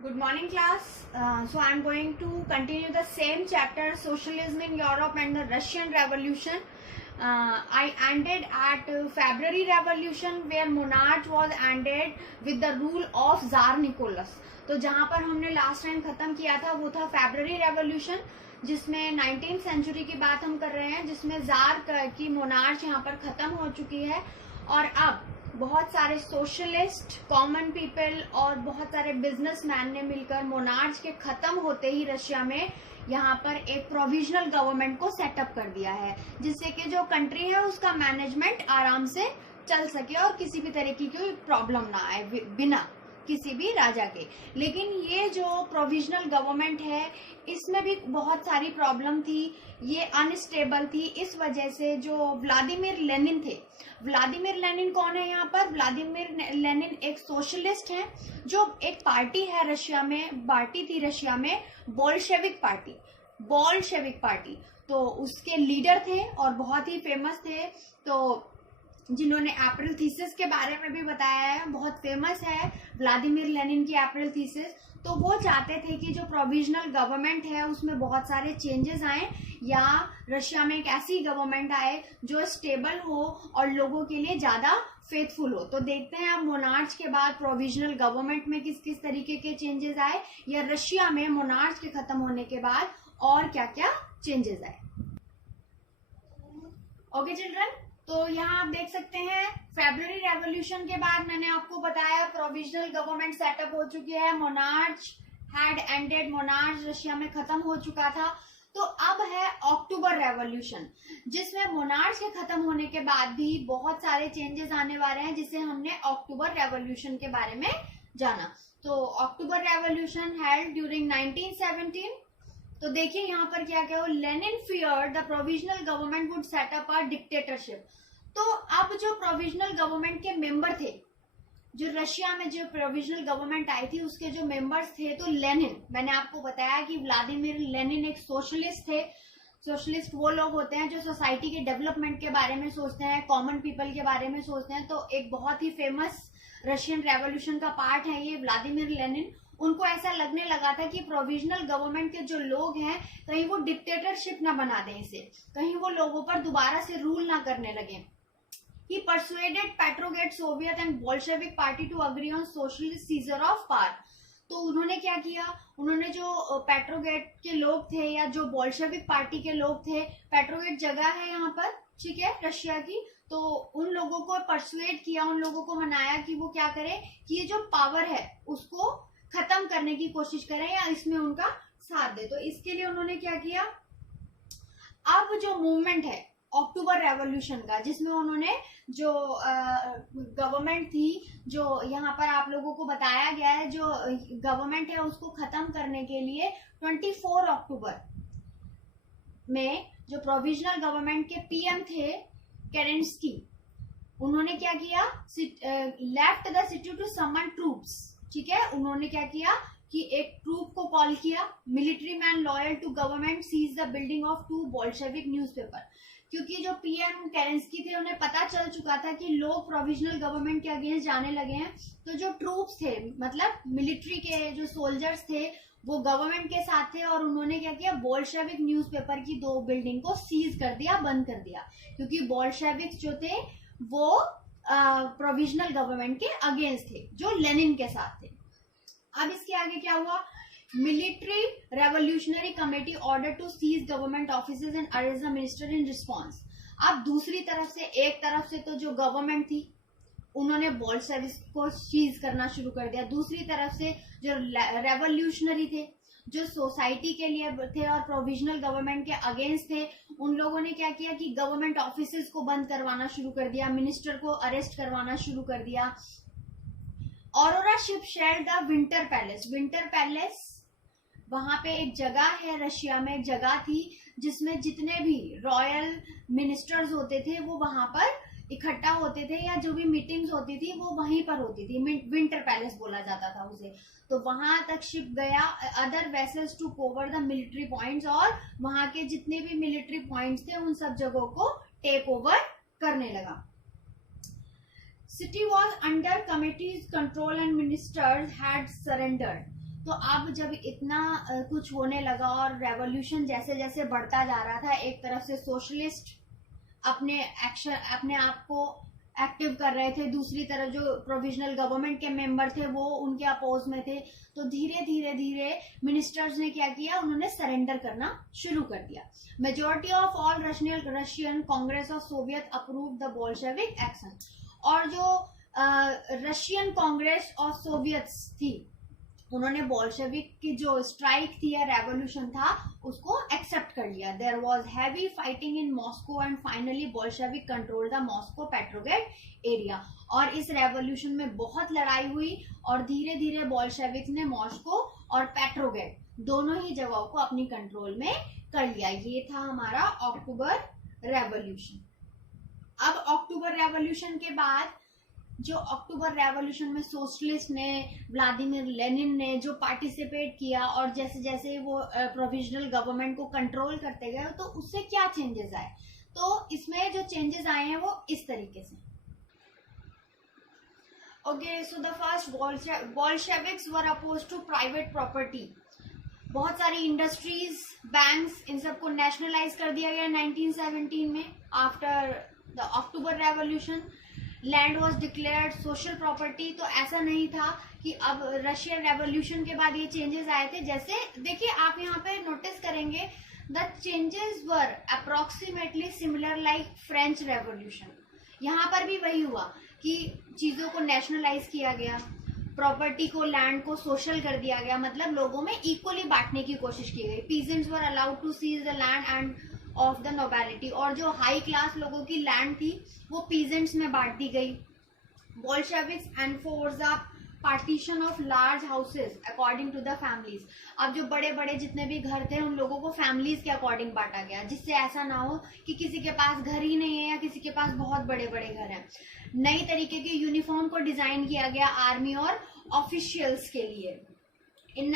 Good morning, class. So I'm going to continue the same chapter, Socialism in Europe and the Russian Revolution. I ended at February Revolution, where monarch was ended with the rule of Tsar Nicholas. तो जहाँ पर हमने last time खत्म किया था वो था February revolution, जिसमें 19th सेंचुरी की बात हम कर रहे हैं, जिसमें जार की मोनार्च यहाँ पर खत्म हो चुकी है और अब बहुत सारे सोशलिस्ट, कॉमन पीपल और बहुत सारे बिजनेसमैन ने मिलकर मोनार्च के खत्म होते ही रशिया में यहाँ पर एक प्रोविजनल गवर्नमेंट को सेटअप कर दिया है, जिससे कि जो कंट्री है उसका मैनेजमेंट आराम से चल सके और किसी भी तरह की कोई प्रॉब्लम ना आए बिना किसी भी राजा के। लेकिन ये जो प्रोविजनल गवर्नमेंट है इसमें भी बहुत सारी प्रॉब्लम थी, ये अनस्टेबल थी। इस वजह से जो व्लादिमीर लेनिन थे, व्लादिमीर लेनिन कौन है यहाँ पर? व्लादिमीर लेनिन एक सोशलिस्ट है, जो एक पार्टी है रशिया में, पार्टी थी रशिया में बोल्शेविक पार्टी। तो उसके लीडर थे और बहुत ही फेमस थे, तो जिन्होंने अप्रैल थीसिस के बारे में भी बताया है, बहुत फेमस है व्लादिमीर लेनिन की अप्रैल थीसिस। तो वो चाहते थे कि जो प्रोविजनल गवर्नमेंट है उसमें बहुत सारे चेंजेस आए, या रशिया में एक ऐसी गवर्नमेंट आए जो स्टेबल हो और लोगों के लिए ज्यादा फेथफुल हो। तो देखते हैं अब मोनार्च के बाद प्रोविजनल गवर्नमेंट में किस किस तरीके के चेंजेस आए, या रशिया में मोनार्च के खत्म होने के बाद और क्या क्या चेंजेस आए। ओके चिल्ड्रन, तो यहाँ आप देख सकते हैं फेब्रुअरी रेवोल्यूशन के बाद मैंने आपको बताया प्रोविजनल गवर्नमेंट सेटअप हो चुकी है, monarch had ended, monarch Russia में खत्म हो चुका था। तो अब है अक्टूबर रेवोल्यूशन, जिसमें मोनार्च के खत्म होने के बाद भी बहुत सारे चेंजेस आने वाले हैं, जिसे हमने अक्टूबर रेवोल्यूशन के बारे में जाना। तो अक्टूबर रेवोल्यूशन हेल्ड ड्यूरिंग 1917। तो देखिए यहाँ पर क्या क्या हो, Lenin fear the provisional government would set up a dictatorship. तो अब जो प्रोविजनल गवर्नमेंट के मेंबर थे, जो रशिया में जो प्रोविजनल गवर्नमेंट आई थी उसके जो मेंबर्स थे, तो लेनिन, मैंने आपको बताया कि व्लादिमीर लेनिन एक सोशलिस्ट थे। सोशलिस्ट वो लोग होते हैं जो सोसाइटी के डेवलपमेंट के बारे में सोचते हैं, कॉमन पीपल के बारे में सोचते हैं। तो एक बहुत ही फेमस रशियन रेवोल्यूशन का पार्ट है ये व्लादिमीर लेनिन। उनको ऐसा लगने लगा था कि प्रोविजनल गवर्नमेंट के जो लोग हैं कहीं वो डिक्टेटरशिप ना बना दें इसे, कहीं वो लोगों पर दोबारा से रूल ना करने लगे। He persuaded Petrograd Soviet and Bolshevik party to agree on socialist seizure of power. तो उन्होंने क्या किया, उन्होंने जो पेट्रोगेट के लोग थे या जो बोल्शेविक पार्टी के लोग थे, पेट्रोगेट जगह है यहाँ पर, ठीक है, रशिया की, तो उन लोगों को परसुएड किया, उन लोगों को मनाया कि वो क्या करें कि ये जो पावर है उसको खत्म करने की कोशिश करें या इसमें उनका साथ दे। तो इसके लिए उन्होंने क्या किया, अब जो मूवमेंट है अक्टूबर रेवोल्यूशन का, जिसमें उन्होंने जो गवर्नमेंट थी, जो यहाँ पर आप लोगों को बताया गया है, जो गवर्नमेंट है उसको खत्म करने के लिए 24 अक्टूबर में जो प्रोविजनल गवर्नमेंट के पीएम थे केरेंस्की, उन्होंने क्या किया, left the city to summon troops, ठीक है। उन्होंने क्या किया कि एक ट्रूप को कॉल किया, military man loyal to government seize the building of 2 Bolshevik newspaper. क्योंकि जो पीएम केरेंस्की थे उन्हें पता चल चुका था कि लोग प्रोविजनल गवर्नमेंट के अगेंस्ट जाने लगे हैं, तो जो ट्रूप्स थे, मतलब मिलिट्री के जो सोल्जर्स थे, वो गवर्नमेंट के साथ थे और उन्होंने क्या किया, बोल्शेविक न्यूज़पेपर की 2 बिल्डिंग को सीज कर दिया, बंद कर दिया, क्योंकि बोल्शेविक्स जो थे वो प्रोविजनल गवर्नमेंट के अगेंस्ट थे, जो लेनिन के साथ थे। अब इसके आगे क्या हुआ, military revolutionary committee order to seize government offices and arrest the minister in response. अब दूसरी तरफ से, एक तरफ से तो जो गवर्नमेंट थी उन्होंने बोल्शेविक्स को सीज करना शुरू कर दिया, दूसरी तरफ से जो रेवोल्यूशनरी थे, जो सोसाइटी के लिए थे और प्रोविजनल गवर्नमेंट के अगेंस्ट थे, उन लोगों ने क्या किया कि गवर्नमेंट ऑफिसेज को बंद करवाना शुरू कर दिया, मिनिस्टर को अरेस्ट करवाना शुरू कर दिया। Aurora ship share the winter palace, वहां पे एक जगह है रशिया में, एक जगह थी जिसमें जितने भी रॉयल मिनिस्टर्स होते थे वो वहां पर इकट्ठा होते थे, या जो भी मीटिंग्स होती थी वो वहीं पर होती थी, विंटर पैलेस बोला जाता था उसे। तो वहां तक शिप गया, other vessels to cover the military points, और वहां के जितने भी मिलिट्री पॉइंट्स थे उन सब जगहों को टेक ओवर करने लगा। City was under committee's control and ministers had surrendered. तो अब जब इतना कुछ होने लगा और रेवोल्यूशन जैसे जैसे बढ़ता जा रहा था, एक तरफ से सोशलिस्ट अपने आप को एक्टिव कर रहे थे, दूसरी तरफ जो प्रोविजनल गवर्नमेंट के मेंबर थे वो उनके अपोज में थे, तो धीरे धीरे धीरे मिनिस्टर्स ने क्या किया, उन्होंने सरेंडर करना शुरू कर दिया। Majority of all Russian congress of Soviet approve the Bolshevik action. और जो रशियन कांग्रेस और सोवियत्स थी, उन्होंने बोल्शेविक की जो स्ट्राइक थी या रेवोल्यूशन था उसको एक्सेप्ट कर लिया। There was heavy fighting in Moscow and finally Bolshevik control the Moscow Petrograd area. और इस रेवोल्यूशन में बहुत लड़ाई हुई और धीरे धीरे बोल्शेविक ने मॉस्को और पेट्रोग्रेड दोनों ही जगहों को अपनी कंट्रोल में कर लिया। ये था हमारा अक्टूबर रेवोल्यूशन। अब अक्टूबर रेवोल्यूशन के बाद जो अक्टूबर रेवोल्यूशन में सोशलिस्ट ने, व्लादिमीर लेनिन ने जो पार्टिसिपेट किया और जैसे जैसे वो प्रोविजनल गवर्नमेंट को कंट्रोल करते गए, तो उससे क्या चेंजेस आए, तो इसमें जो चेंजेस आए हैं वो इस तरीके से। Okay, so the first Bolsheviks were opposed to private property. बहुत सारी इंडस्ट्रीज, बैंक्स, इन सबको नेशनलाइज कर दिया गया 1917 में after the October revolution. Land was declared social property. तो ऐसा नहीं था कि अब रशियन रेवोल्यूशन के बाद ये चेंजेस आए थे। जैसे देखिए आप यहाँ पे नोटिस करेंगे the changes were approximately similar like French revolution. यहाँ पर भी वही हुआ कि चीजों को नेशनलाइज किया गया, प्रॉपर्टी को, लैंड को सोशल कर दिया गया, मतलब लोगों में इक्वली बांटने की कोशिश की गई। Peasants were allowed to seize the land and of the nobility. और जो हाई क्लास लोगों की लैंड थी वो पीजेंट्स में बांट दी गई। Bolsheviks enforce the partition of large houses according to the families. अब जो बड़े बड़े जितने भी घर थे उन लोगों को फैमिलीज के अकॉर्डिंग बांटा गया, जिससे ऐसा ना हो कि किसी के पास घर ही नहीं है या किसी के पास बहुत बड़े बड़े घर हैं। नई तरीके की यूनिफॉर्म को डिजाइन किया गया आर्मी और ऑफिशियल्स के लिए। इन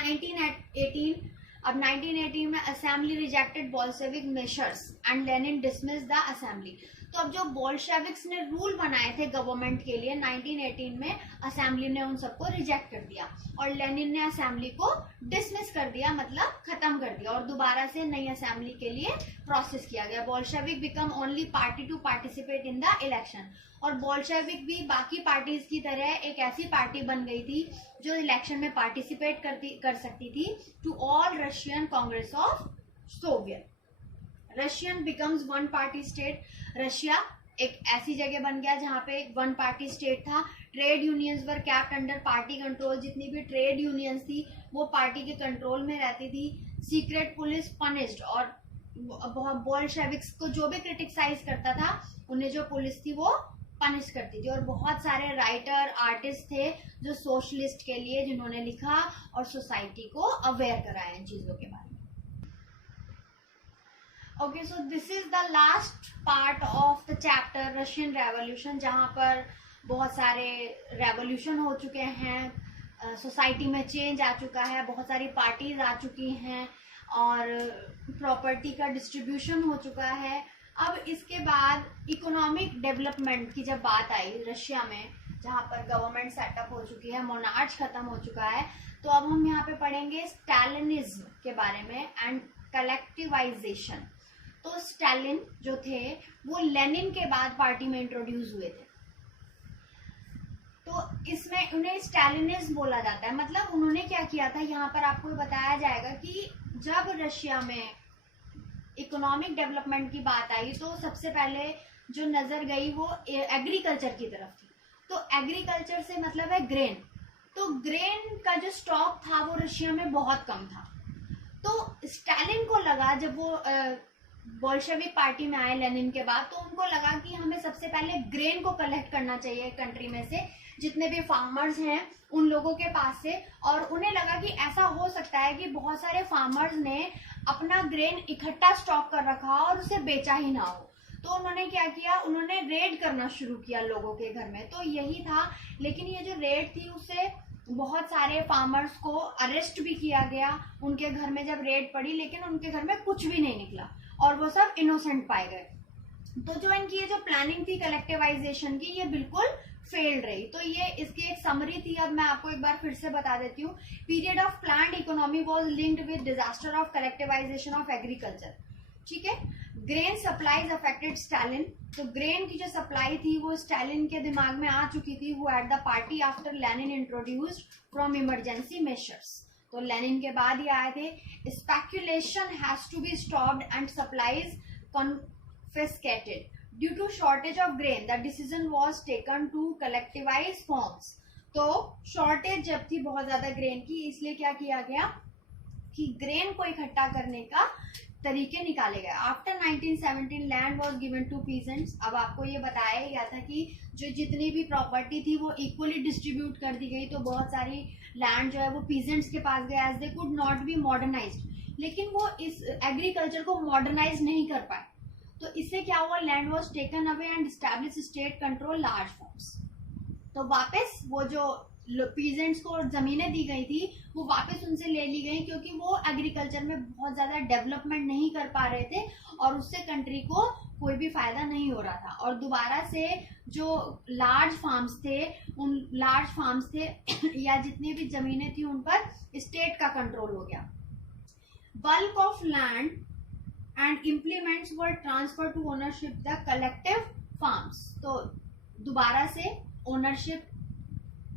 1918 में assembly rejected Bolshevik measures and Lenin dismiss the assembly. तो अब जो बोल्शेविक्स ने रूल बनाए थे गवर्नमेंट के लिए 1918 में, असेंबली ने उन सबको रिजेक्ट कर दिया और लेनिन ने असेंबली को डिसमिस कर दिया, मतलब खत्म कर दिया, और दोबारा से नई असेंबली के लिए प्रोसेस किया गया। Bolshevik become only party to participate in the election. और बोल्शेविक भी बाकी पार्टीज की तरह एक ऐसी पार्टी बन गई थी जो इलेक्शन में पार्टिसिपेट कर सकती थी to all Russian congress of Soviet. Russian becomes one party state. Russia एक ऐसी जगह बन गया जहां पे एक वन पार्टी स्टेट था। Trade unions were kept under party control. जितनी भी ट्रेड यूनियंस थी वो पार्टी के कंट्रोल में रहती थी। Secret police punished. और बोल्शेविक्स को जो भी क्रिटिसाइज करता था उन्हें जो पुलिस थी वो पनिश करती थी। और बहुत सारे राइटर, आर्टिस्ट थे जो सोशलिस्ट के लिए जिन्होंने लिखा और सोसाइटी को अवेयर कराया इन चीजों के बारे में। Okay, so this is the last part of the chapter Russian revolution, जहां पर बहुत सारे रेवोल्यूशन हो चुके हैं, सोसाइटी में चेंज आ चुका है, बहुत सारी पार्टीज आ चुकी हैं और प्रॉपर्टी का डिस्ट्रीब्यूशन हो चुका है। अब इसके बाद इकोनॉमिक डेवलपमेंट की जब बात आई रशिया में, जहां पर गवर्नमेंट सेटअप हो चुकी है, मोनार्च खत्म हो चुका है, तो अब हम यहाँ पे पढ़ेंगे स्टालिनिज्म के बारे में एंड कलेक्टिवाइजेशन। तो स्टालिन जो थे वो लेनिन के बाद पार्टी में इंट्रोड्यूस हुए थे, तो इसमें उन्हें स्टालिनिज्म बोला जाता है। मतलब उन्होंने क्या किया था, यहाँ पर आपको बताया जाएगा कि जब रशिया में इकोनॉमिक डेवलपमेंट की बात आई तो सबसे पहले जो नजर गई वो एग्रीकल्चर की तरफ थी। तो एग्रीकल्चर से मतलब है ग्रेन। तो ग्रेन का जो स्टॉक था वो रशिया में बहुत कम था। तो स्टालिन को लगा, जब वो बोल्शेविक पार्टी में आए लेनिन के बाद, तो उनको लगा कि हमें सबसे पहले ग्रेन को कलेक्ट करना चाहिए कंट्री में से, जितने भी फार्मर्स हैं उन लोगों के पास से। और उन्हें लगा कि ऐसा हो सकता है कि बहुत सारे फार्मर्स ने अपना ग्रेन इकट्ठा स्टॉक कर रखा और उसे बेचा ही ना हो। तो उन्होंने क्या किया, उन्होंने रेड करना शुरू किया लोगों के घर में। तो यही था, लेकिन ये जो रेड थी उससे बहुत सारे फार्मर्स को अरेस्ट भी किया गया। उनके घर में जब रेड पड़ी लेकिन उनके घर में कुछ भी नहीं निकला और वो सब इनोसेंट पाए गए। तो जो इनकी ये जो प्लानिंग थी कलेक्टिवाइजेशन की, ये बिल्कुल फेल रही। तो ये इसकी एक समरी थी। अब मैं आपको एक बार फिर से बता देती हूँ। Period of planned economy was linked with disaster of collectivisation of agriculture. ठीक है। Grain supplies affected Stalin. तो ग्रेन की जो सप्लाई थी वो स्टालिन के दिमाग में आ चुकी थी। Who at the party after Lenin introduced from emergency measures. तो लेनिन के बाद ही आए थे। Speculation has to be stopped and supplies confiscated due to shortage of grain. The decision was taken to collectivize farms. तो shortage जब थी बहुत ज्यादा ग्रेन की, इसलिए क्या किया गया कि ग्रेन को इकट्ठा करने का तरीके निकाले गए। After 1917 land was given to peasants. अब आपको ये बताया गया था कि जो जितनी भी प्रॉपर्टी थी वो इक्वली डिस्ट्रीब्यूट कर दी गई। तो बहुत सारी लैंड जो है वो पीजेंट्स के पास गया as they could not be modernised. लेकिन वो इस एग्रीकल्चर को मॉडर्नाइज नहीं कर पाए। तो इससे क्या हुआ, land was taken away and establish state control large farms. तो वापस वो जो पीजेंट्स को जमीनें दी गई थी वो वापस उनसे ले ली गई, क्योंकि वो एग्रीकल्चर में बहुत ज्यादा डेवलपमेंट नहीं कर पा रहे थे और उससे कंट्री को कोई भी फायदा नहीं हो रहा था। और दोबारा से जो लार्ज फार्म्स थे, उन लार्ज फार्म्स थे या जितनी भी जमीनें थी उन पर स्टेट का कंट्रोल हो गया। Bulk of land and implements were transferred to ownership the collective farms। तो दोबारा से ओनरशिप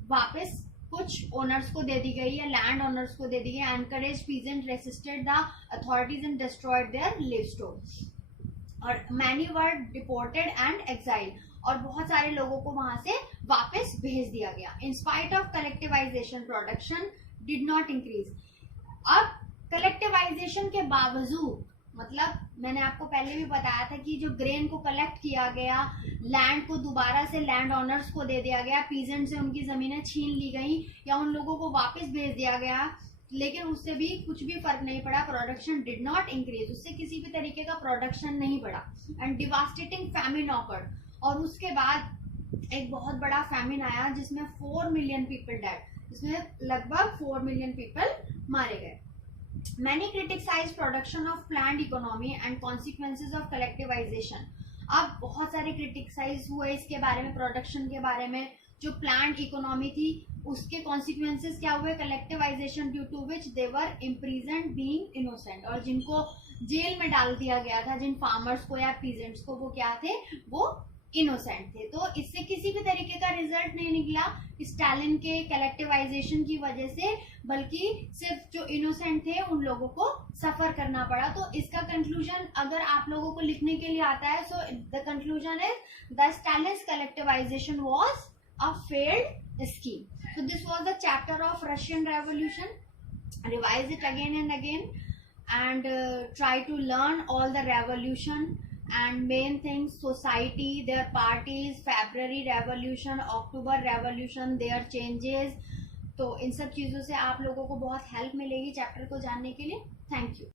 वापस कुछ ओनर्स को दे दी गई या लैंड ओनर्स को दे दी गई। Encourage peasant resisted the authorities and destroyed their livestock. और many were deported and exile. और बहुत सारे लोगों को वहां से वापस भेज दिया गया। In spite of collectivisation production did not increase. अब कलेक्टिवाइजेशन के बावजूद, मतलब मैंने आपको पहले भी बताया था कि जो ग्रेन को कलेक्ट किया गया, लैंड को दोबारा से लैंड ओनर्स को दे दिया गया, पीजेंट से उनकी जमीनें छीन ली गई या उन लोगों को वापस भेज दिया गया, लेकिन उससे भी कुछ भी फर्क नहीं पड़ा। Production did not increase. उससे किसी भी तरीके का प्रोडक्शन नहीं बढ़ा। And devastating famine awkward. और उसके बाद एक बहुत बड़ा फैमिन आया जिसमें 4 मिलियन पीपल डेड, जिसमें लगभग 4 मिलियन पीपल मारे गए। Many criticize production of planned economy and consequences of collectivization। अब बहुत सारे क्रिटिसाइज हुए इसके बारे में, प्रोडक्शन के बारे में। जो प्लान्ड इकोनॉमी थी उसके कॉन्सिक्वेंसेस क्या हुए, collectivisation, due to which they were imprisoned being innocent. और जिनको जेल में डाल दिया गया था, जिन फार्मर्स को या पीजेंट्स को, वो क्या थे, वो इनोसेंट थे। तो इससे किसी भी तरीके का रिजल्ट नहीं निकला स्टालिन के कलेक्टिवाइजेशन की वजह से, बल्कि सिर्फ जो इनोसेंट थे उन लोगों को सफर करना पड़ा। तो इसका कंक्लूजन अगर आप लोगों को लिखने के लिए आता है, so the conclusion is the Stalin's collectivization was a failed scheme. So this was the chapter of Russian revolution. Revise it again and again and try to learn all the revolution and main things, society, their parties, February revolution, October revolution, their changes। तो इन सब चीजों से आप लोगों को बहुत help मिलेगी chapter को जानने के लिए। Thank you.